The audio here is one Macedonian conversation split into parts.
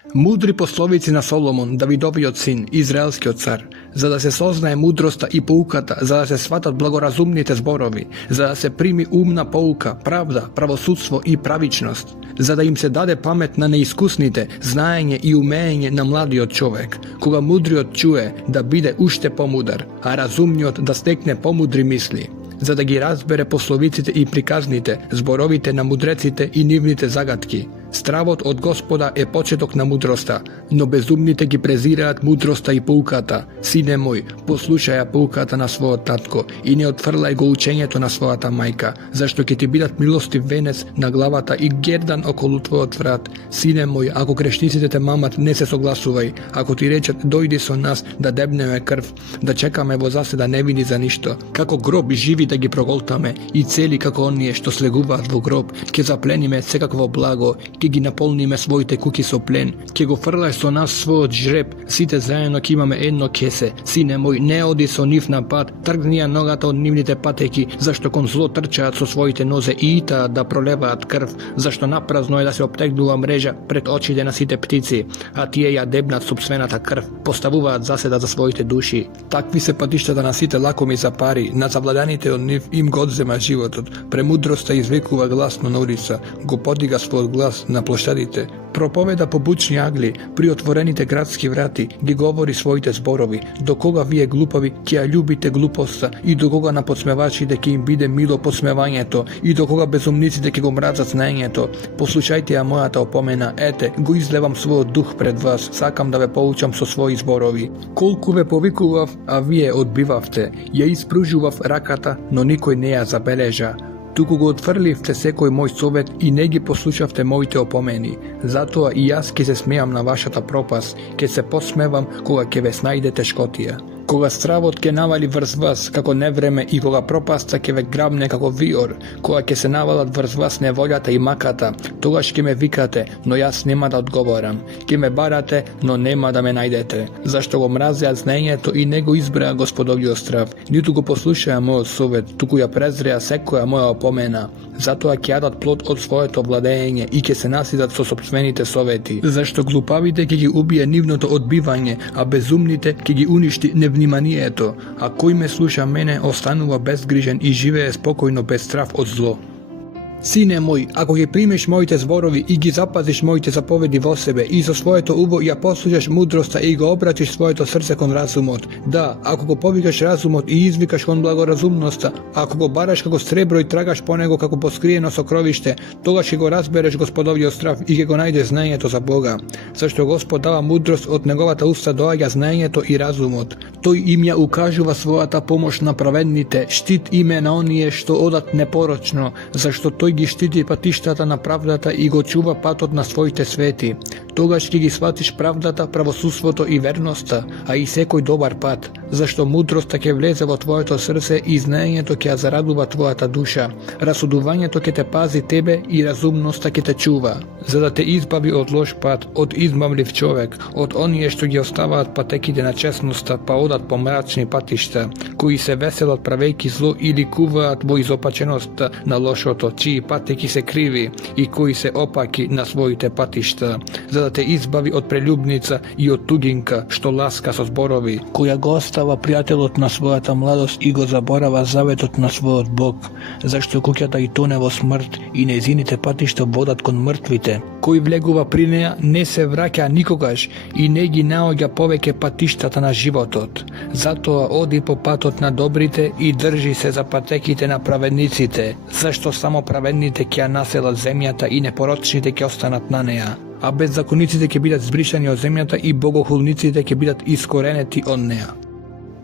Mudri poslovicina Solomon, Davidovijot sin, Izraelski car, za da se soznaje mudrosta i poukata, za da se shvatat blagorazumnite zborovi, za da se primi umna pouka, pravda, pravosudstvo i pravičnost, za da im se dade pamet na neiskusnite, znanje i umenje na mladi od čovek, koga mudriot čuje da bide ušte pomudar, a razumniot da stekne pomudri misli, za da gi razbere poslovicite i prikaznite, zborovite na mudrecite i nivnite zagatki. Stravot od Gospoda je početok na mudrosta, no bezumnite gi prezirat mudrosta i poukata. Sine moj, poslušaja poukata na svojo tatko i ne otvrlaj go učenjeto na svoja ta majka, zašto ke ti bidat milostiv venec na glavata i gerdan okolu tvojot vrat. Sine moj, ako krešnicite te mamat, ne se soglasuvaj, ako ti rečat dojdi so nas da debneme krv, da čekame vo zase da ne vidi za ništo, kako grob živi da gi progoltame i celi kako on je što sleguva vo grob, ke zaplenime sekakvo blago, ke gi napolnime svojite kuki so plen, ke go frlaj so nas svojot žreb, site zajedno ki imame jedno kese. Sine moj, ne odi so niv na pad, trgnija nogata od nivnite pateki, zašto kon zlo trčaat so svojite noze i ita da prolevaat krv, zašto naprazno je da se optegnuva mreža pred očide na site ptici, a tije ja debnat subsvenata krv, postavuvaat zaseda za svojite duši. Takvi se patištata na site lakomi zapari, na zavladanite od niv im godzema životot, premudrosta izvikuva glasno na ulica, go podiga svoj glas na ploštadite, propoveda popučni agli, pri otvorenite gradski vrati, gdje govori svojite zborovi, do koga vi je glupavi, kja ljubite gluposta, i do koga na podsmevačite, ki im bide milo podsmevanje to, i do koga bezumnicite, ki go mrazac znanje to. Poslušajte ja moja ta opomena, ete, go izlevam svoj duh pred vas, sakam da ve poučam so svoji zborovi. Kolku ve povikuvav, a vi je odbivavte, ja ispružuvav rakata, no nikoj ne ja zabeleža. Tuku go otvrlivte sekoj moj sovet i ne gi poslušavte mojite opomeni. Zato i jas ki se smijam na vašata propas, ke se posmevam koga ke ve snajde teškotija. Koga stravot ke navali vrz vas kako nevreme i koga propasta ke ve grabne kako vior, koga ke se navalat vrz vas nevoljata i makata, togaš ke me vikate, no jas nema da odgovoram, ke me barate, no nema da me najdete. Zašto go mrazija znenje to i nego izbraja gospodovio strav, nitu go poslušaja moj sovet, tuku ja prezreja sekoja moja opomena, zato ak jadat plod od svojeto vladenje i ke se nasidat so sopstvenite soveti. Zašto glupavite ke gi ubije nivното odbivanje, a bezumnite ke gi uništi nevnimanije to, a koji me sluša mene ostanuva bezgrižen i žive je spokojno bez strah od zlo. Sine moj, ako gi primeš mojite zborovi i gi zapaziš mojite zapovedi vo sebe i za svojeto uvo ja poslušaš mudrosta i go obraćiš svojeto srce kon razumot, da, ako go povikaš razumot i izvikaš kon blagorazumnosta, ako go baraš kako srebro i tragaš po nego kako poskrijeno sokrovište, togaš go razbereš gospodovio strav i ke go najde znanje to za Boga. Zašto Gospod dava mudrost od negovata usta doaja znanje to i razumot. Toj im ja ukažuva svoja ta pomoć na pravednite, štit ime na onije što odat neporočno, zašto to gi štiti patištata na pravdata i go čuva patot na svojite sveti. Togaš ki gi shvatiš pravdata, pravosudstvoto i vernosta, a i sekoj dobar pat, zašto mudrost ke vleze vo tvojeto srce i znanje to ke zaraduva tvojata duša, rasuduvanje to ke te pazi tebe i razumnost ke te čuva, za da te izbavi od loš pat, od izbavljiv čovek, od onije što gi ostavat pa tek ide na česnosta pa odat po mračni patišta, koji se veselat pravejki zlo ili kuvat vo izopačenost na lošoto, čiji pateki se krivi i koji se opaki na svojite patišta, za da te izbavi od preljubnica i od tuginka što laska so zborovi, koja go ostava prijatelot na svojata mladost i go zaborava zavetot na svojot Bog, zašto kukjata i tonevo smrt i ne izinite patišta vodat kon mrtvite, koji vleguva prineja ne se vraća nikogaš i ne gi naođa poveke patištata na životot. Zato odi po patot na dobrite i drži se za patekite na pravednicite, zašto samo pravednite kja naselat zemljata i neporočnite ke ostanat na neja, a bezzakonicite ke bidat zbrišani od zemljata i bogohulnicite ke bidat iskoreneti od neja.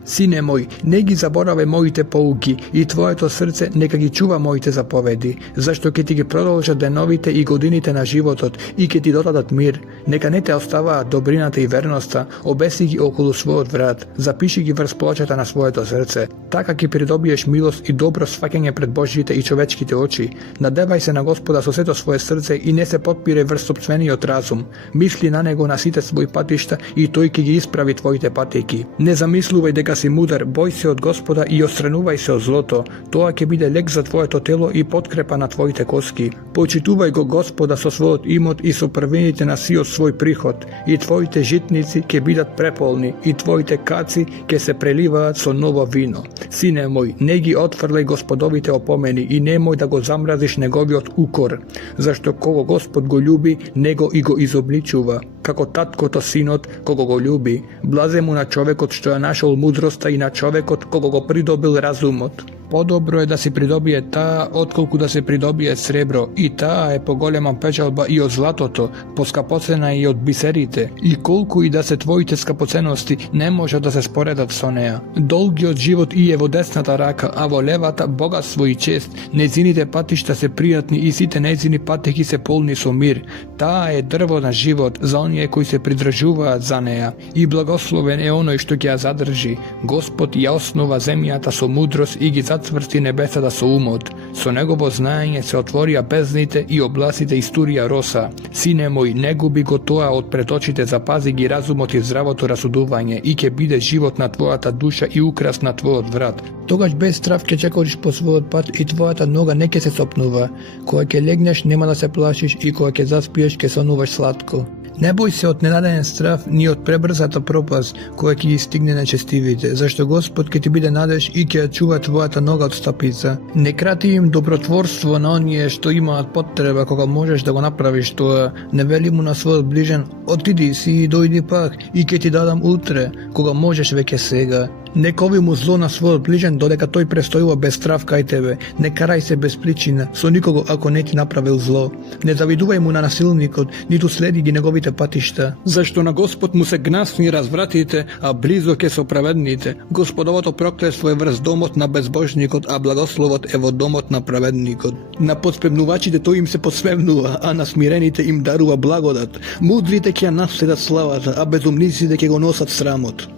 Sine moj, ne gi zaborave mojite pouki i tvojeto srce neka gi čuva mojite zapovedi, zašto ke ti gi prodolža denovite i godinite na životot i ke ti dodadat mir, neka ne te ostava dobrinata i vernosta, obesi gi okolo svojot vrat, zapiši gi vrz pločata na svojeto srce. Така ќе придобиеш милост и добро сваќање пред Божјите и човечките очи. Надевај се на Господа со сето свое срце и не се подпирај врз сопствениот разум. Мисли на него на сите своји патишта и тој ќе ги исправи твоите патеки. Не замислувај дека си мудар, бој се од Господа и отстранувај се од злото. Тоа ќе биде лек за твоето тело и подкрепа на твоите коски. Почитувај го Господа со својот имот и со првините на сиот свој приход. И твоите житници ќе бидат преполни и твоите каци ќе се преливаат со ново вино. Сине мој, не ги отфрлај Господовите опомени и немој да го замразиш неговиот укор, зашто кого Господ го љуби, него и го изобличува, како таткото синот кого го љуби. Блазе му на човекот што ја нашол мудроста и на човекот кого го придобил разумот. Подобро е да се придобие таа, отколку да се придобие сребро, и таа е поголема печалба и од златото, поскапоцена и од бисерите, и колку и да се твоите скапоценности, не може да се споредат со неа. Долгиот живот и е во десната рака, а во левата богатство и чест, незините патишта се пријатни и сите незини патеки се полни со мир. Таа е дрво на живот за оние кои се придржуваат за неа, и благословен е оној што ќе ја задржи. Господ ја основа земјата со мудрост и ги цврсти небесата со умот. Со негово знаење се отворија бездните и облаците истурија роса. Сине мој, не губи го тоа од пред очите, запази ги разумот и здравото расудување и ќе биде живот на твојата душа и украс на твојот врат. Тогаш без страв ќе чекориш по својот пат и твојата нога не ќе се сопнува. Кога ќе легнеш нема да се плашиш и кога ќе заспиеш ќе сонуваш сладко. Не бој се од ненаден страв, ни од пребрзата пропаст, која ќе ги стигне нечестивите, зашто Господ ќе ти биде надеж и ќе ја чува твојата нога од стапица. Не крати им добротворство на оние што имаат потреба кога можеш да го направиш тоа. Не вели му на својот ближен, отиди си и дојди пак и ќе ти дадам утре, кога можеш веќе сега. Не кови му зло на својот ближен додека тој престојува без страв кај тебе. Не карај се без причина со никого ако не ти направил зло. Не завидувај му на насилникот, ниту следи ги неговите патишта. Зашто на Господ му се гнасни развратите, а близо ке со праведните. Господовото проклетство е врз домот на безбожникот, а благословот е во домот на праведникот. На подспевнувачите тој им се подспевнува, а на смирените им дарува благодат. Мудрите ќе ја наследат славата, а безумниците ќе го носат срамот.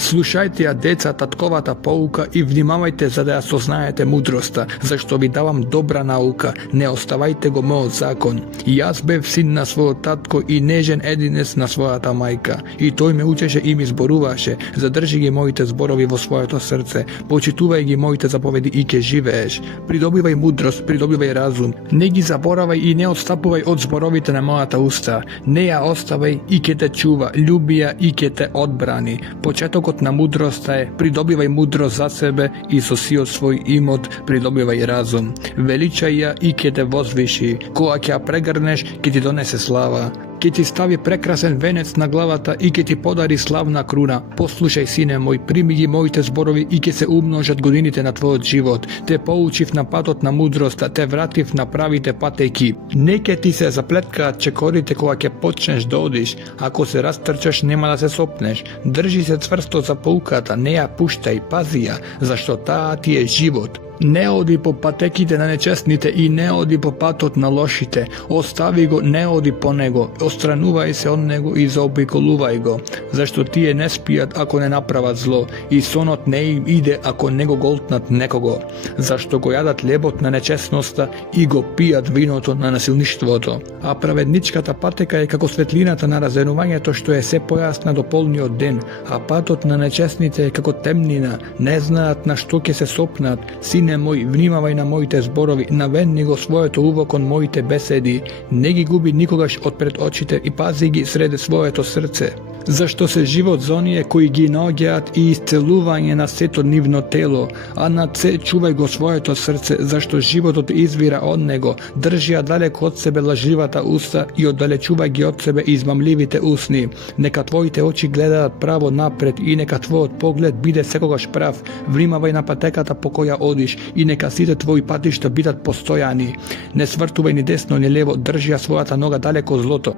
Слушајте ја, деца, татковата поука и внимавајте за да ја сознаете мудроста, зашто ви давам добра наука, не оставајте го мојот закон. И јас бев син на својот татко и нежен единец на својата мајка. И тој ме учеше и ми зборуваше, задржи ги моите зборови во своето срце, почитувај ги моите заповеди и ќе живееш. Придобивај мудрост, придобивај разум, не ги заборавај и не отстапувај од зборовите на мојата уста. Не ја оставај и ќе те чува, љуби ја и ќе те одбрани. Почетокот на мудроста е, придобивај мудрост за себе и со сиот свој имот придобивај разум. Величај ја и ќе те возвиши. Кога ќе ја прегрнеш, ќе ти донесе слава. Ќе ти стави прекрасен венец на главата и ќе ти подари славна круна. Послушај, сине мој, прими ги моите зборови и ќе се умножат годините на твојот живот. Те поучив на патот на мудроста, те вратив на правите патеки. Не ќе ти се заплеткаат чекорите кога ќе почнеш да одиш. Ако се растрчаш, нема да се сопнеш. Држи се цврсто за поуката, не ја пуштај, пази ја, зашто таа ти е живот. Не оди по патеките на нечестните и не оди по патот на лошите. Остави го, не оди по него. Отстранувај се од него и заобиколувај го. Зашто тие не спијат ако не направат зло и сонот не им иде ако не го голтнат некого. Зашто го јадат лебот на нечестноста и го пијат виното на насилништвото. А праведничката патека е како светлината на разенувањето што е се појасна до полниот ден, а патот на нечестните е како темнина, не знаат на што ќе се сопнат. Сине мој, внимавај на моите зборови, наведни го своето уво кон моите беседи, не ги губи никогаш од пред очите и пази ги среде своето срце. Зашто се живот за оние кои ги наоѓаат и исцелување на сето нивно тело, а на се чувај го своето срце, зашто животот извира од него, држи ја далеко од себе лажливата уста и оддалечувај ги од себе измамливите усни. Нека твоите очи гледаат право напред и нека твојот поглед биде секогаш прав. Внимавај на патеката по која одиш и нека сите твои патишта бидат постојани. Не свртувај ни десно ни лево, држи ја својата нога далеко од злото.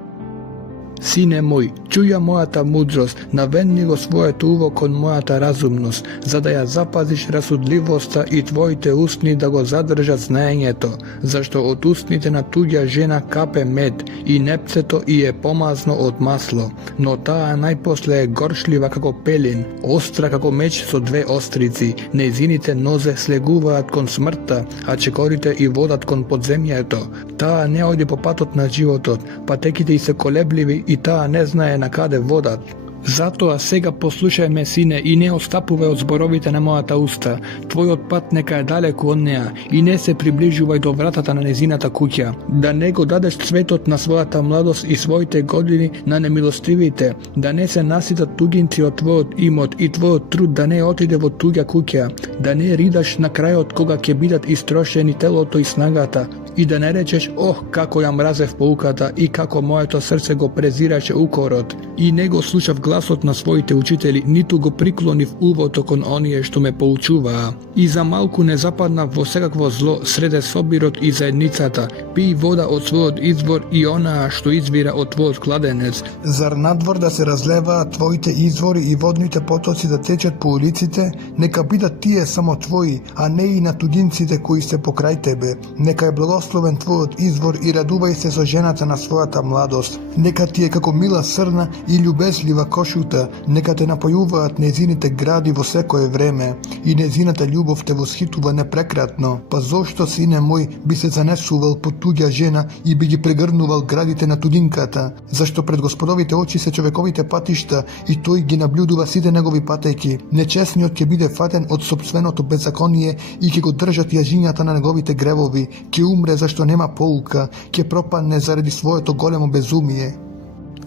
Сине мој, чуја мојата мудрост, наведни го своето уво кон мојата разумност, за да ја запазиш расудливоста и твоите устни да го задржат знаењето, зашто од устните на туѓа жена капе мед и непцето и е помазно од масло, но таа најпосле е горшлива како пелин, остра како меч со две острици, нејзините нозе слегуваат кон смртта, а чекорите и водат кон подземјето. Таа не оди по патот на животот, патеките й се колебливи и таа не знае на каде водат. Затоа сега послушај ме, сине, и не отстапувај од зборовите на мојата уста. Твојот пат нека е далеку од неа и не се приближувај до вратата на незината куќа. Да не го дадеш цветот на својата младост и своите години на немилостивите, да не се наситат тугинци од твојот имот и твојот труд да не отиде во туѓа куќа, да не ридаш на крајот кога ќе бидат истрошени телото и снагата, и да не речеш, ох, како ја мразев поуката и како моето срце го презираше укорот, и не го слушав гласот на своите учители, ниту го приклонив увото кон оние што ме поучуваа. И за малку не западнав во секакво зло среде собирот и заедницата, пий вода од својот извор и онаа што извира од твојот кладенец. Зар надвор да се разлеваат твоите извори и водните потоци да течат по улиците? Нека бидат тие само твои, а не и на тугинците кои се покрај тебе. Нека е благословен твојот извор и радувај се со жената на својата младост. Нека ти е како мила срна и љубезлива кошута, нека те напојуваат незините гради во секое време и незината љубов те восхитува непрекратно. Па зошто, сине мој, би се занесувал по туѓа жена и би ги прегрнувал градите на тугинката? Зашто пред Господовите очи се човековите патишта и тој ги наблюдува сите негови патеки. Нечесниот ќе биде фатен од сопственото беззаконие и ќе го држат јажињата на неговите гревови, ќе умре зашто нема поука, ќе пропадне заради своето големо безумие.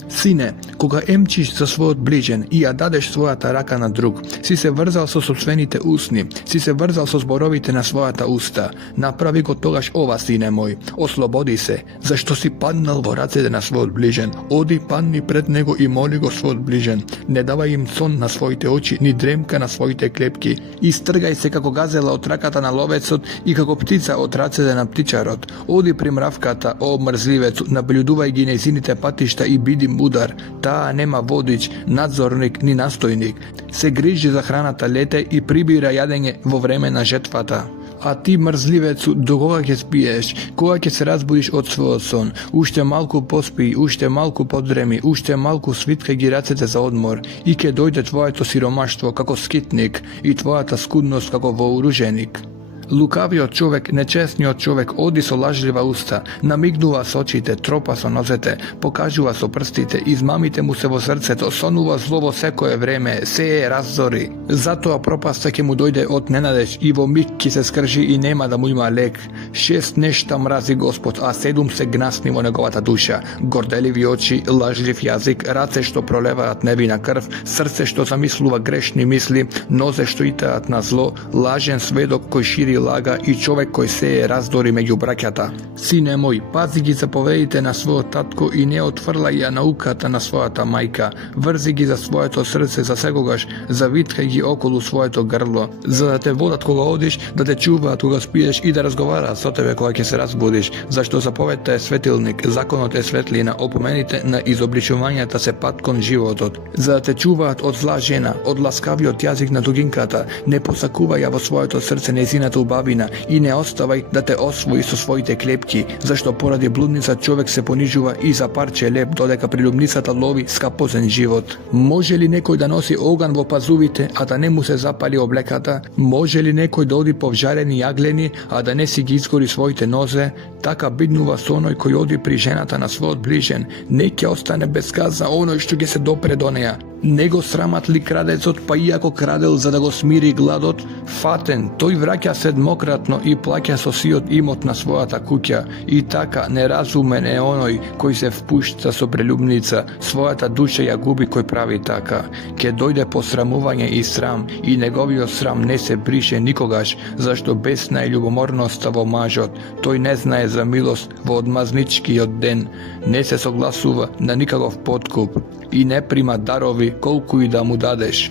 Сине, кога емчиш за својот ближен и ја дадеш својата рака на друг, си се врзал со собствените усни, си се врзал со зборовите на својата уста. Направи го тогаш ова, сине мој, ослободи се, зашто си паднал во рацете на својот ближен. Оди, падни пред него и моли го својот ближен. Не давај им сон на своите очи, ни дремка на своите клепки. Истргај се како газела од раката на ловецот и како птица од рацете на птичарот. Оди при мравката, о мрзливец, наблюдувај ги незините патишта и биди мудар. Таа нема водич, надзорник ни настојник. Се грижи за храната лете и прибира јадење во време на жетвата. А ти, мрзливецу, до кога ќе спиеш? Кога ќе се разбудиш од својот сон? Уште малку поспи, уште малку подреми, уште малку свиткај ги рацете за одмор и ќе дојде твоето сиромаштво како скитник и твојата скудност како вооруженик. Лукавиот човек, нечесниот човек оди со лажлива уста, намигнува со очите, тропа со нозете, покажува со прстите, измамите му се во срцето, сонува зло во секое време, се е раззори. Затоа пропаста ќе му дојде од ненадеж и во миг ќе се скржи и нема да му има лек. 6 нешта мрази Господ, а 7 се гнасни во неговата душа. Горделиви очи, лажлив јазик, раце што пролеваат невина крв, срце што замислува грешни мисли, нозе што итаат на зло, лажен сведок кој шири лага и човек кој сее раздори меѓу браќата. Сине мој, пази ги заповедите на својот татко и не отфрлај ја науката на својата мајка. Врзи ги за своето срце за секогаш, завиткај ги околу своето грло, за да те водат кога одиш, да те чуваат кога спиеш и да разговараат со тебе кога ќе се разбудиш, зашто заповедта е светилник, законот е светлина, опомените на изобличувањата се пат кон животот, за да те чуваат од зла жена, од ласкавиот јазик на тугинката. Не посакувај ја во своето срце незината убавина и не оставај да те освои со своите клепки, зашто поради блудница човек се понижува и за парче леп, додека при любницата лови скапозен живот. Може ли некој да носи оган во пазувите, а да не му се запали облеката? Може ли некој да оди по вжарени јаглени, а да не си ги изгори своите нозе? Така биднува со оној кој оди при жената на својот ближен. Не ќе остане без каза оној што ќе се допре до неа. Не го срамат ли крадецот, па иако крадел за да го смири гладот? Фатен, тој враќа седмократно и плаќа со сиот имот на својата куќа. И така неразумен е оној кој се впушта со прелюбница, својата душа ја губи кој прави така. Ке дојде посрамување и срам, и неговиот срам не се брише никогаш, зашто бесна е љубоморноста во мажот. Тој не знае за милост во одмазничкиот ден, не се согласува на никаков подкуп и не прима дарови колку и да му дадеш.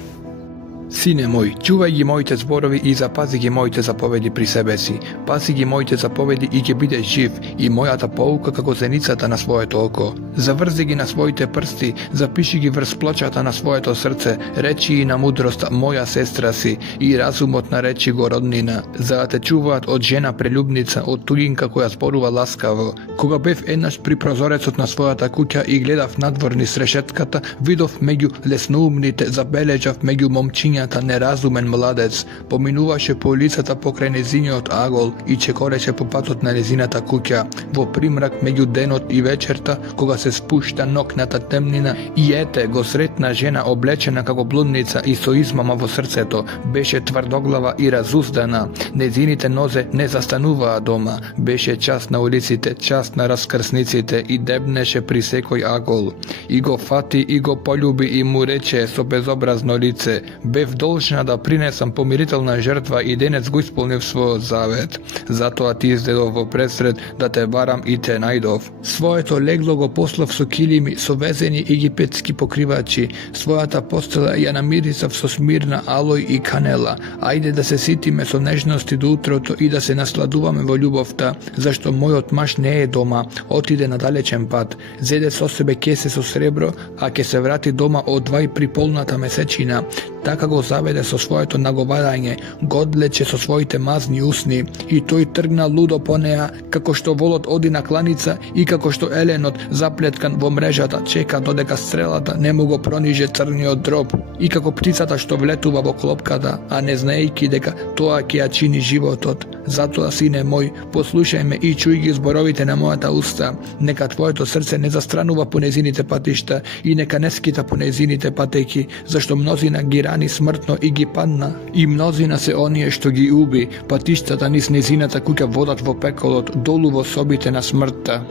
Sine moj, čuvaj gi moите зборови и запази ги моите заповеди при себе си. Пази ги моите заповеди и ќе бидеш жив, и мојата поука како зеницата на своето око. Заврзи ги на своите прсти, запиши ги врз плочата на своето срце, речи и на мудроста моја сестра си, и разумот наречи го роднина, за да те чуваат од жена прелюбница, од тугинка која зборува ласкаво. Кога бев еднаш при прозорецот на својата куќа и гледав надвор низ решетката, видов меѓу лесноумните, забележав меѓу момчињата неразумен младец, поминуваше по улицата покрај незиниот агол и чекореше по патот на незината куќа, во примрак меѓу денот и вечерта, кога се спушта нокната темнина, и ете го сретна жена облечена како блудница и со измама во срцето, беше тврдоглава и разуздана, незините нозе не застануваа дома, беше час на улиците, час на раскрсниците и дебнеше при секој агол. И го фати и го полюби и му рече со безобразно лице: бев должна да принесам помирителна жртва и денес го исполнив својот завет. Затоа ти издедов во пресред да те барам и те најдов. Своето легло го послав со килими, со везени египетски покривачи, својата постела ја намирисав со смирна алој и канела. Ајде да се ситиме со нежности до утрото и да се насладуваме во љубовта, зашто мојот маж не е дома, отиде на далечен пат, зеде со себе кесе со сребро, а ќе се врати дома одвај при полната месечина. Така го заведе со своето наговарање, годлече со своите мазни усни, и тој тргна лудо по неа, како што волот оди на кланица и како што еленот заплеткан во мрежата чека додека стрелата не му го прониже црниот дроб, и како птицата што влетува во клопката, а не знаејќи дека тоа ќе ја чини животот. Затоа, сине мој, послушај ме и чуј ги зборовите на мојата уста, нека твоето срце не застранува по незините патишта и нека не скита по незините патеки, зашто мнозина ги рани смртно и ги падна, и мнозина се оние што ги уби, патиштата низ незината куќа водат во пеколот, долу во собите на смртта.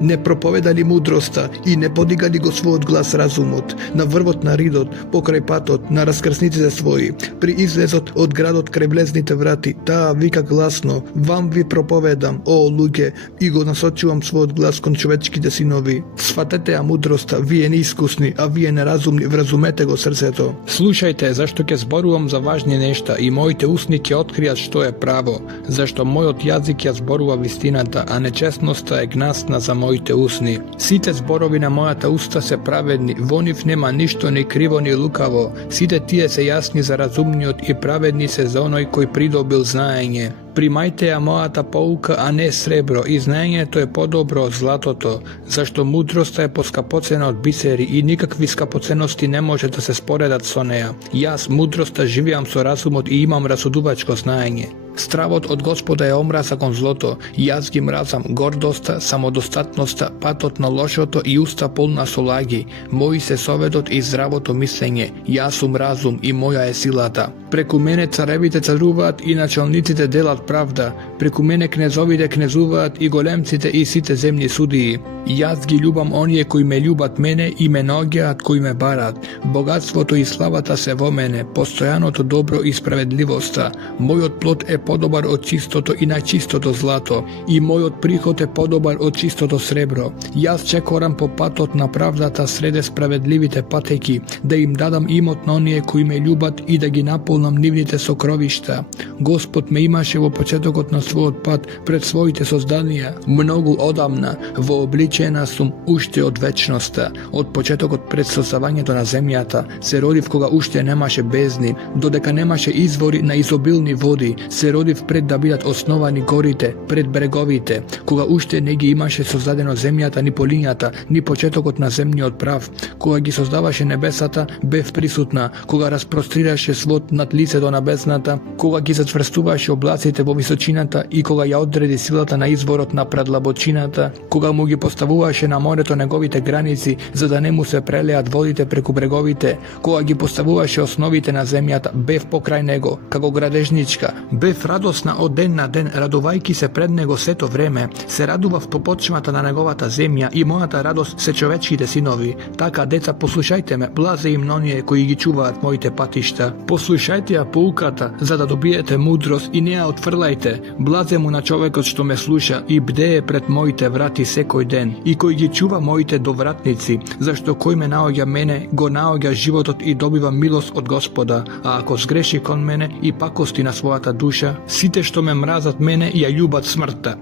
Не проповедали мудроста и не подигали го својот глас разумот, на врвот на ридот, покрај патот, на раскрсниците своји, при излезот од градот крај влезните врати, таа вика гласно: вам ви проповедам, о луѓе, и го насочувам својот глас кон човечките синови. Сватете ја мудроста, вие неискусни, а вие неразумни, вразумете го срцето. Слушајте, зашто ќе зборувам за важни нешта и моите усни ќе откријат што е право, зашто мојот јазик ја зборува вистината, а нечестноста е гнасна за моите усни. Сите зборови на мојата уста се праведни, во нив нема ништо ни криво ни лукаво. Сите тие се јасни за разумниот и праведни се за оној кој придобил знаење. Примајте ја мојата поука, а не сребро, и знаењето е подобро од златото, зашто мудроста е поскапоцена од бисери и никакви скапоценности не може да се споредат со неа. Јас, мудроста, живеам со разумот и имам расудувачко знаење. Стравот од Господа е омраза кон злото, јас ги мразам гордоста, самодостатноста, патот на лошото и уста полна со лаги. Мои се советот и здравото мислење, јас сум разум и моја е силата. Преку мене царевите царуваат и началниците делат правда, преку мене кнезовите кнезуваат и големците и сите земни судии. Јас ги љубам оние кои ме љубат мене и ме наоѓаат кои ме барат. Богатството и славата се во мене, постојаното добро и справедливоста. Мојот плод е подобар од чистото и најчистото злато, и мојот приход е подобар од чистото сребро. Јас чекорам по патот на правдата среде справедливите патеки, да им дадам имот на оние кои ме љубат и да ги наполнам нивните сокровишта. Господ ме имаше во почетокот на својот пат пред своите созданија, многу одамна, вообличена сум уште од вечноста. Од почетокот пред создавањето на земјата се родив кога уште немаше бездни, додека немаше извори на изобилни води, се родив пред да бидат основани горите, пред бреговите, кога уште не ги имаше создадено земјата ни полињата, ни почетокот на земниот прав, кога ги создаваше небесата, бев присутна, кога распрострираше свод над лицето на бездната, кога ги затврстуваше облаците во височината и кога ја одреди силата на изворот на предлабочината, кога му ги поставуваше на морето неговите граници, за да не му се прелеат водите преку бреговите, кога ги поставуваше основите на земјата, бев покрај него, како градежничка, бев радосна од ден на ден, радувајки се пред него сето време, се радував по почвата на неговата земја и мојата радост се човечките синови. Така, деца, послушајте ме, блазе им на оние кои ги чуваат моите патишта. Послушајте ја поуката, за да добиете мудрост и не ја отфрлете отфрлајте, блазе му на човекот што ме слуша и бдее пред моите врати секој ден и кој ги чува моите довратници, зашто кој ме наоѓа мене, го наоѓа животот и добива милост од Господа, а ако сгреши кон мене и пакости на својата душа, сите што ме мразат мене ја љубат смртта.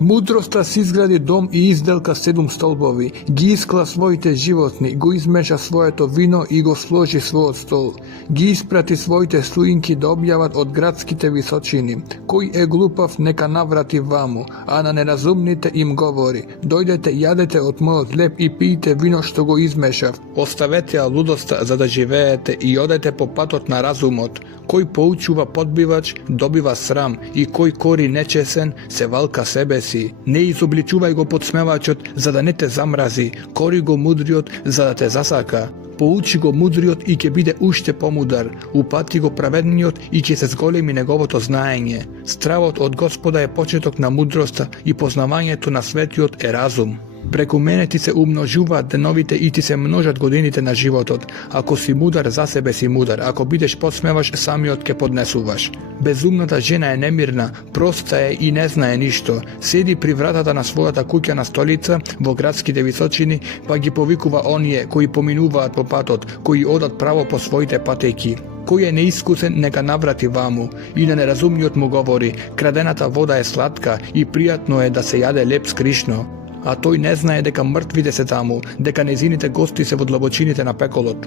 Мудроста си изгради дом и изделка 7 столбови, ги искла своите животни, го измеша своето вино и го сложи својот стол. Ги испрати своите слуинки да објават од градските височини. Кој е глупав, нека наврати ваму, а на неразумните им говори: дојдете, јадете од мојот хлеб и пиете вино што го измешав. Оставете ја лудоста за да живеете и одете по патот на разумот. Кој поучува подбивач, добива срам, и кој кори нечесен, се валка себе си. Не изобличувај го подсмевачот, за да не те замрази, кори го мудриот, за да те засака. Поучи го мудриот и ќе биде уште помудар, упати го праведниот и ќе се зголеми неговото знаење. Стравот од Господа е почеток на мудроста и познавањето на светиот е разум. Преку мене ти се умножуваат деновите и ти се множат годините на животот. Ако си мудар, за себе си мудар. Ако бидеш подсмеваш, самиот ке поднесуваш. Безумната жена е немирна, проста е и не знае ништо. Седи при вратата на својата куќа на столица во градските височини, па ги повикува оние кои поминуваат по патот, кои одат право по своите патеки. Кој е неискусен, нека наврати ваму, и на неразумниот му говори: крадената вода е сладка и пријатно е да се јаде леп скришно. А тој не знае дека мртвите се таму, дека незините гости се во длабочините на пеколот.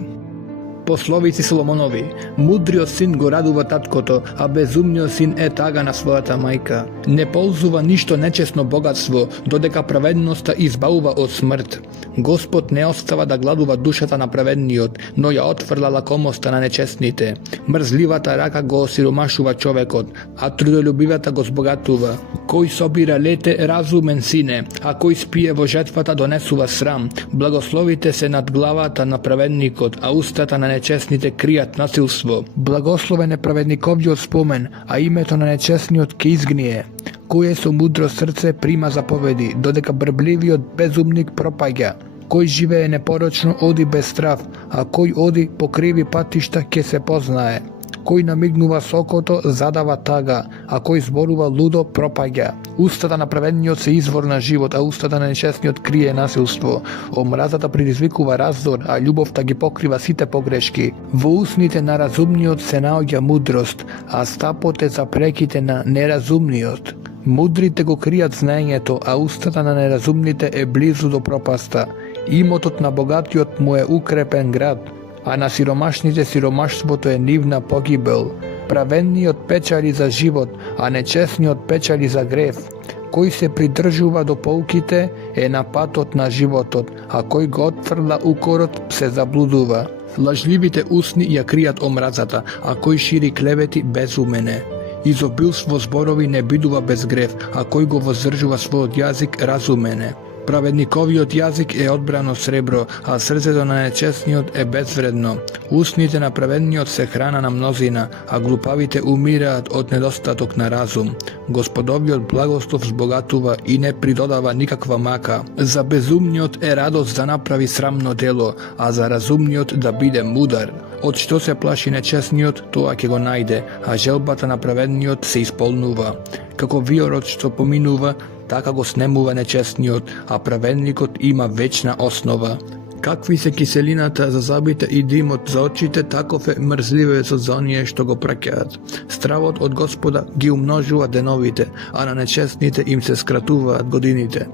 Пословици Соломонови. Мудриот син го радува таткото, а безумниот син е тага на својата мајка. Не ползува ништо нечесно богатство, додека праведноста избавува од смрт. Господ не остава да гладува душата на праведниот, но ја отфрла лакомоста на нечестните. Мрзливата рака го осиромашува човекот, а трудолюбивата го збогатува. Кој собира лете, разумен сине, а кој спие во жетвата донесува срам. Благословите се над главата на праведникот, а устата на нечестните кријат насилство. Благословен е праведниковиот спомен, а името на нечестниот ке изгние. Кој е со мудро срце прима заповеди, додека брбливиот безумник пропаѓа. Кој живее непорочно оди без страв, а кој оди по криви патишта ке се познае. Кој намигнува сокото, задава тага, а кој зборува лудо, пропаѓа. Устата на праведниот се извор на живот, а устата на нечестниот крие насилство. Омразата предизвикува раздор, а љубовта ги покрива сите погрешки. Во усните на разумниот се наоѓа мудрост, а стапот е за преките на неразумниот. Мудрите го кријат знаењето, а устата на неразумните е близу до пропаста. Имотот на богатиот му е укрепен град, а на сиромашните сиромаштвото е нивна погибел. Праведниот печали за живот, а нечестниот печали за грев. Кој се придржува до поуките е на патот на животот, а кој го отфрла укорот се заблудува. Лажливите усни ја кријат омразата, а кој шири клевети безумен е. Изобилство зборови не бидува без грев, а кој го воздржува својот јазик разумен е. Праведниковиот јазик е одбрано сребро, а срцето на нечестниот е безвредно. Устните на праведниот се храна на мнозина, а глупавите умираат од недостаток на разум. Господовиот благослов збогатува и не придодава никаква мака. За безумниот е радост да направи срамно дело, а за разумниот да биде мудар. Од што се плаши нечестниот, тоа ќе го најде, а желбата на праведниот се исполнува. Како виорот што поминува, така го снемува нечестниот, а праведникот има вечна основа. Какви се киселината за зъбите и димот за очите, таков е мрзливецот за оние што го праќаат. Стравот од Господа ги умножува деновите, а на нечестните им се скратуваат годините.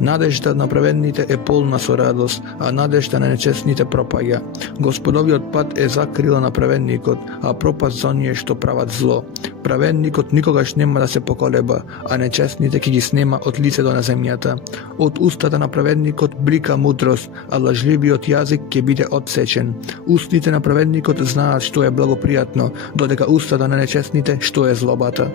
Надежта на праведните е полна со радост, а надежта на нечестните пропаѓа. Господовиот пат е закрила на праведникот, а пропаст за оние што прават зло. Праведникот никогаш нема да се поколеба, а нечестните ќе ги снема од лицето на земјата. Од устата на праведникот блика мудрост, а лажливиот јазик ќе биде отсечен. Устните на праведникот знаат што е благопријатно, додека устата на нечестните што е злобата.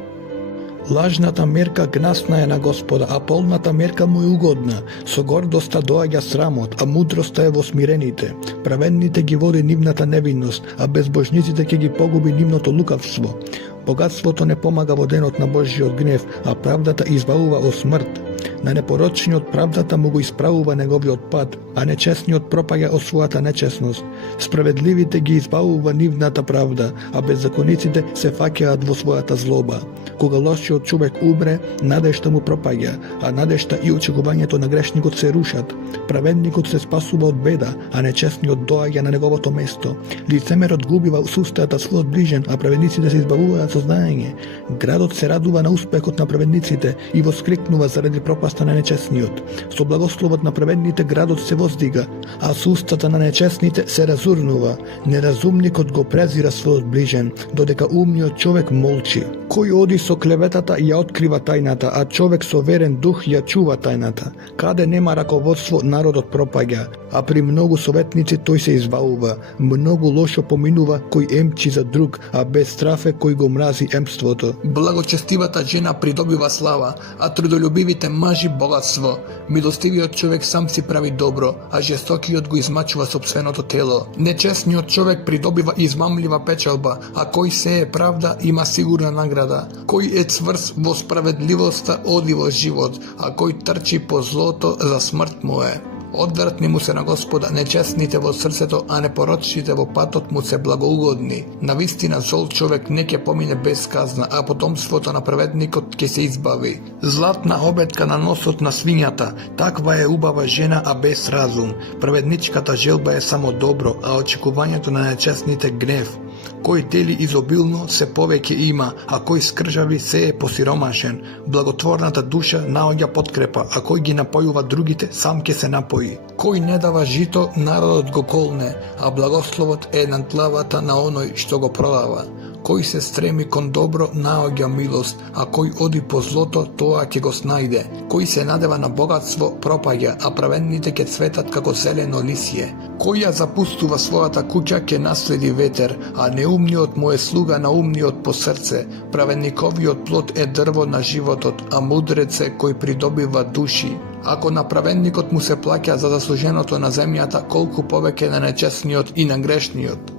Лажната мерка гнасна е на Господа, а полната мерка му е угодна. Со гордоста доаѓа срамот, а мудроста е во смирените. Праведните ги води нивната невинност, а безбожниците ќе ги погуби нивното лукавство. Богатството не помага во денот на Божјиот гнев, а правдата избавува од смрт. На непорочниот правдата му го исправува неговиот пат, а нечесниот пропаѓа од својата нечесност. Справедливите ги избавува нивната правда, а беззакониците се фаќаат во својата злоба. Кога лошиот човек умре, надежта му пропаѓа, а надежта и очекувањето на грешникот се рушат. Праведникот се спасува од беда, а нечесниот доаѓа на неговото место. Лицемерот губива сустата својот ближен, а праведниците се избавуваат со знаење. Градот се радува на успехот на праведниците и воскрикнува заради пропаста на нечесниот. Со благословот на праведните градот се воздига, а сустата на нечесните се разурнува. Неразумникот го презира својот ближен, додека умниот човек молчи. Кој оди со клеветата ја открива тајната, а човек со верен дух ја чува тајната. Каде нема раководство, народот пропаѓа, а при многу советници тој се избавува. Многу лошо поминува кој емчи за друг, а без страф е кој го мрази емството. Благочестивата жена придобива слава, а трудолюбивите мажи богатство. Милостивиот човек сам си прави добро, а жестокиот го измачува сопственото тело. Нечесниот човек придобива измамлива печалба, а кој сее правда има сигурна награда. Кој е цврст во справедливоста оди во живот, а кој трчи по злото за смрт му е. Одвратни му се на Господа нечестните во срцето, а непорочните во патот му се благоугодни. Навистина зол човек не ќе помине без казна, а потомството на праведникот ќе се избави. Златна обетка на носот на свињата, таква е убава жена, а без разум. Праведничката желба е само добро, а очекувањето на нечестните гнев. Кој дели изобилно, се повеќе има, а кој скржави, се е посиромашен. Благотворната душа наоѓа подкрепа, а кој ги напојува другите, сам ќе се напои. Кој не дава жито, народот го колне, а благословот е на тлавата на оној што го продава. Кој се стреми кон добро, наоѓа милост, а кој оди по злото, тоа ќе го снајде. Кој се надева на богатство, пропаѓа, а праведните ќе цветат како зелено лисје. Кој ја запустува својата куќа, ќе наследи ветер, а неумниот му е слуга на умниот по срце. Праведниковиот плод е дрво на животот, а мудрец е кој придобива души. Ако на праведникот му се плаќа за заслуженото на земјата, колку повеќе на нечесниот и на грешниот.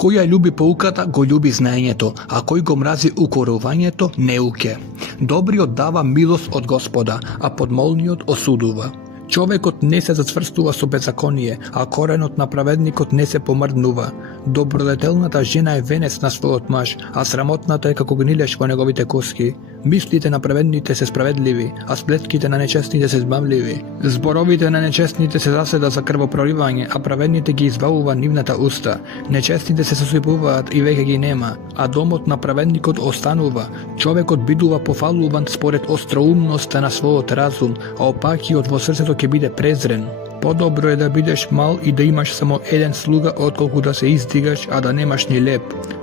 Кој ја љуби поуката, го љуби знаењето, а кој го мрази укорувањето, неуке. Добриот дава милост од Господа, а подмолниот осудува. Човекот не се зацврстува со беззаконие, а коренот на праведникот не се помрднува. Добродетелната жена е венец на својот маж, а срамотната е како гнилеш во неговите коски. Мислите на праведните се справедливи, а сплетките на нечестните се збамливи. Зборовите на нечестните се заседа за крвопроливање, а праведните ги избавува нивната уста. Нечестните се сосипуваат и веќе ги нема, а домот на праведникот останува. Човекот бидува пофалуван според остроумноста на својот разум, а опакиот во срцето ќе биде презрен. Подобро е да бидеш мал и да имаш само еден слуга, отколку да се издигаш, а да немаш ни леп.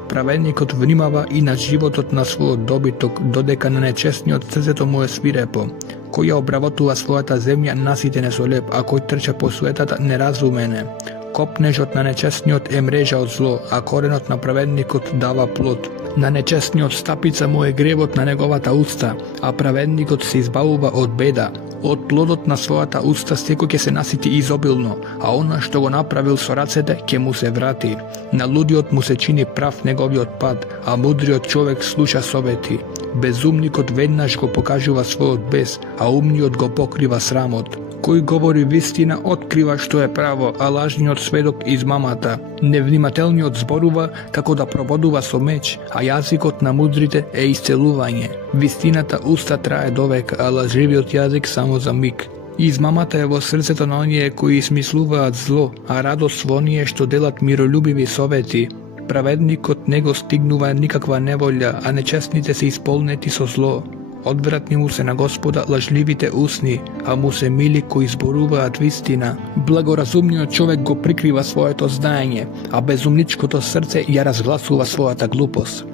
Праведникот внимава и на животот на својот добиток, додека на нечестниот срцето му е свирепо. Кој ја обработува својата земја, наситен е со леп, а кој трча по суетата, неразумен е. Копнежот на нечестниот е мрежа од зло, а коренот на праведникот дава плод. На нечестниот стапица му е гребот на неговата уста, а праведникот се избавува од беда. Од плодот на својата уста секој ќе се насити изобилно, а она што го направил со рацете ќе му се врати. На лудиот му се чини прав неговиот пат, а мудриот човек слуша совети. Безумникот веднаш го покажува својот бес, а умниот го покрива срамот. Кој говори вистина, открива што е право, а лажниот сведок измамата. Невнимателниот зборува како да прободува со меч, а јазикот на мудрите е исцелување. Вистината уста трае довека, а лажливиот јазик само за миг. Измамата е во срцето на оние кои смислуваат зло, а радост во оние што делат миролюбиви совети. Праведникот не го стигнува никаква неволја, а нечестните се исполнети со зло. Одвратни му се на Господа лажливите усни, а му се мили кои зборуваат вистина. Благоразумниот човек го прикрива своето знаење, а безумничкото срце ја разгласува својата глупост.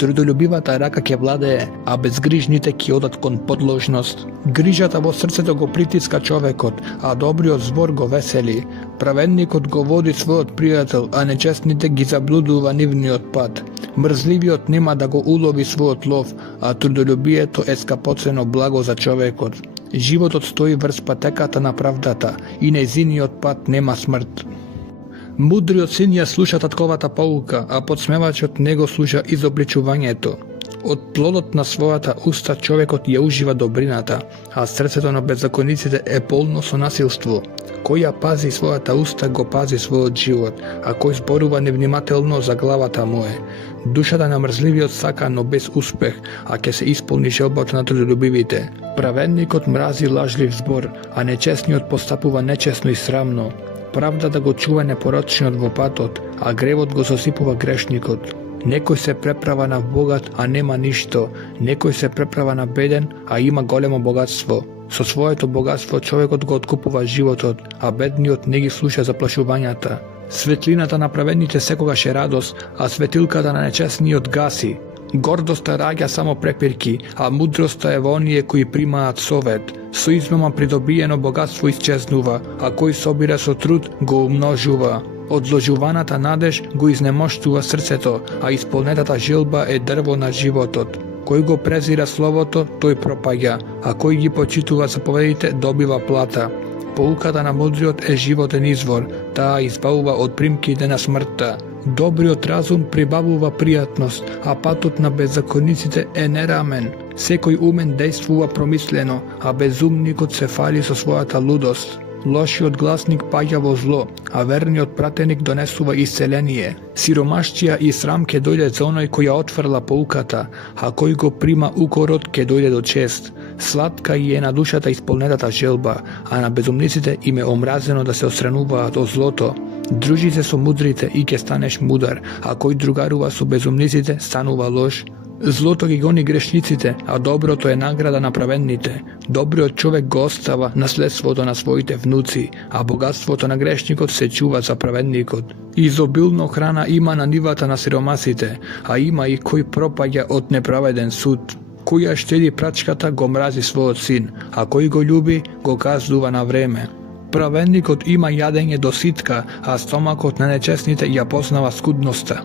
Трудолюбивата рака ќе владее, а безгрижните ќе одат кон подложност. Грижата во срцето го притиска човекот, а добриот збор го весели. Праведникот го води својот пријател, а нечестните ги заблудува нивниот пат. Мрзливиот нема да го улови својот лов, а трудолюбието е скапоцено благо за човекот. Животот стои врз патеката на правдата и нејзиниот пат нема смрт. Мудриот син ја слуша татковата поука, а подсмевачот не го слуша изобличувањето. Од плодот на својата уста човекот ја ужива добрината, а срцето на беззакониците е полно со насилство. Кој ја пази својата уста, го пази својот живот, а кој зборува невнимателно за главата му е. Душата на мрзливиот сака, но без успех, а ќе се исполни желбата на трудолюбивите. Праведникот мрази лажлив збор, а нечесниот постапува нечесно и срамно. Правдата го чува непорочниот во патот, а гревот го сосипува грешникот. Некој се преправа на богат, а нема ништо. Некој се преправа на беден, а има големо богатство. Со своето богатство човекот го откупува животот, а бедниот не ги слуша заплашувањата. Светлината на праведните секогаш е радост, а светилката на нечесниот гаси. Гордоста раѓа само препирки, а мудроста е во оние кои примаат совет. Со измама придобиено богатство исчезнува, а кој собира со труд го умножува. Одложуваната надеж го изнемоштува срцето, а исполнетата желба е дрво на животот. Кој го презира словото, тој пропаѓа, а кој ги почитува заповедите, добива плата. Поуката на мудриот е животен извор, таа избавува од примките на смртта. Добриот разум прибавува пријатност, а патот на беззакониците е нерамен. Секој умен действува промислено, а безумникот се фали со својата лудост. Лошиот гласник паѓа во зло, а верниот пратеник донесува исцеление. Сиромашчија и срам ќе дојде за оној кој ја отфрла поуката, а кој го прима укорот ќе дојде до чест. Сладка и е на душата исполнетата желба, а на безумниците им е омразено да се отстрануваат од злото. Дружи се со мудрите и ќе станеш мудар, а кој другарува со безумниците станува лош. Злото ги гони грешниците, а доброто е награда на праведните. Добриот човек го остава наследството на своите внуци, а богатството на грешникот се чува за праведникот. Изобилно храна има на нивата на сиромасите, а има и кој пропаѓа од неправеден суд. Кој ја штеди прачката, го мрази својот син, а кој го љуби, го каздува на време. Праведникот има јадење до ситка, а стомакот на нечесните ја познава скудноста.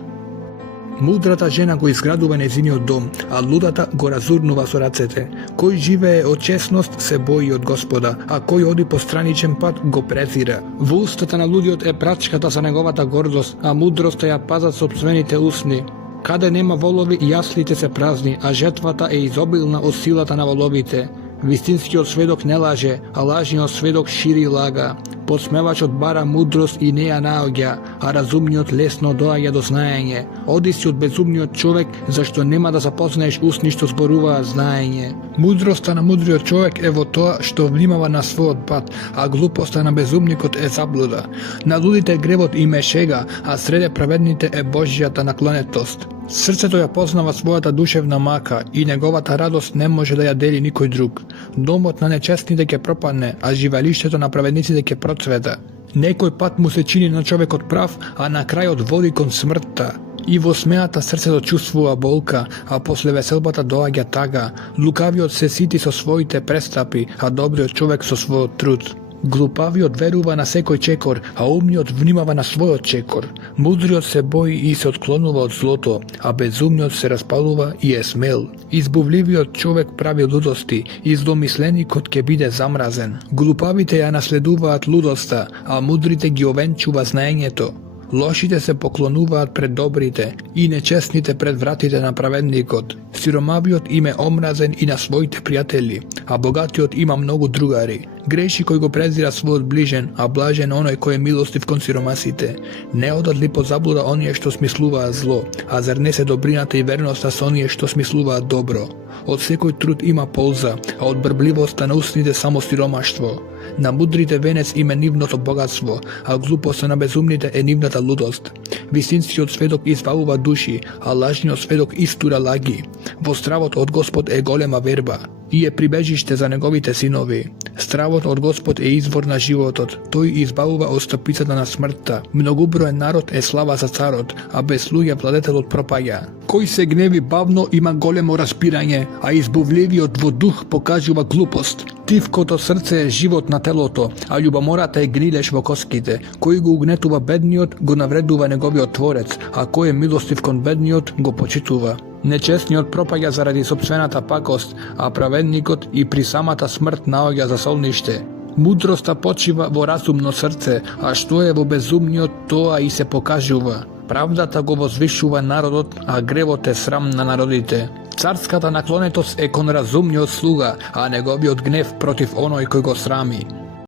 Мудрата жена го изградува незиниот дом, а лудата го разурнува со рацете. Кој живее од честност се бои од Господа, а кој оди по страничен пат го презира. Во устата на лудиот е прачката за неговата гордост, а мудроста ја пазат сопствените усни. Каде нема волови, јаслите се празни, а жетвата е изобилна од силата на воловите. Вистинскиот сведок не лаже, а лажниот сведок шири лага. Подсмевачот бара мудрост и не ја наоѓа, а разумниот лесно доаѓа до знаење. Оди си од безумниот човек, зашто нема да запознаеш усни што зборуваат знаење. Мудроста на мудриот човек е во тоа што внимава на својот пат, а глупоста на безумникот е заблуда. На лудите гревот им е шега, а среде праведните е Божјата наклонетост. Срцето ја познава својата душевна мака и неговата радост не може да ја дели никој друг. Домот на нечестните ќе пропадне, а живелиштето на праведниците ќе процвета. Некој пат му се чини на човекот прав, а на крајот води кон смртта. И во смеата срцето чувствува болка, а после веселбата доаѓа тага. Лукавиот се сити со своите престапи, а добриот човек со својот труд. Глупавиот верува на секој чекор, а умниот внимава на својот чекор. Мудриот се бои и се отклонува од злото, а безумниот се распалува и е смел. Избувливиот човек прави лудости, и зломисленикот ќе биде замразен. Глупавите ја наследуваат лудоста, а мудрите ги овенчува знаењето. Лошите се поклонуваат пред добрите и нечестните пред вратите на праведникот. Сиромавиот им е омразен и на своите пријатели, а богатиот има многу другари. Греши кој го презира својот ближен, а блажен оној кој е милостив кон сиромасите. Не одат ли по заблуда оние што смислуваат зло, а зар не се добрината и верноста со оние што смислуваат добро? Од секој труд има полза, а од брбливоста на устните само сиромаштво. На мудрите венец им е нивното богатство, а глупоста на безумните е нивната лудост. Вистинскиот сведок избавува души, а лажниот сведок истура лаги. Во стравот од Господ е голема верба и е прибежиште за неговите синови. Стравот од Господ е извор на животот, тој избавува од стапицата на смртта. Многуброен народ е слава за царот, а без луѓе владетелот пропаѓа. Кој се гневи бавно има големо разбирање, а избувливиот во дух покажува глупост. Тивкото срце е живот на телото, а љубомората е гнилеш во коските. Кој го угнетува бедниот, го навредува неговиот творец, а кој е милостив кон бедниот, го почитува. Нечестниот пропаѓа заради сопствената пакост, а праведникот и при самата смрт наоѓа за солниште. Мудроста почива во разумно срце, а што е во безумниот, тоа и се покажува. Правдата го возвишува народот, а гревот е срам на народите. Carskata naklonetosť je kon razumnjosť sluga, a negoviot gnev protiv onoj koji go srami.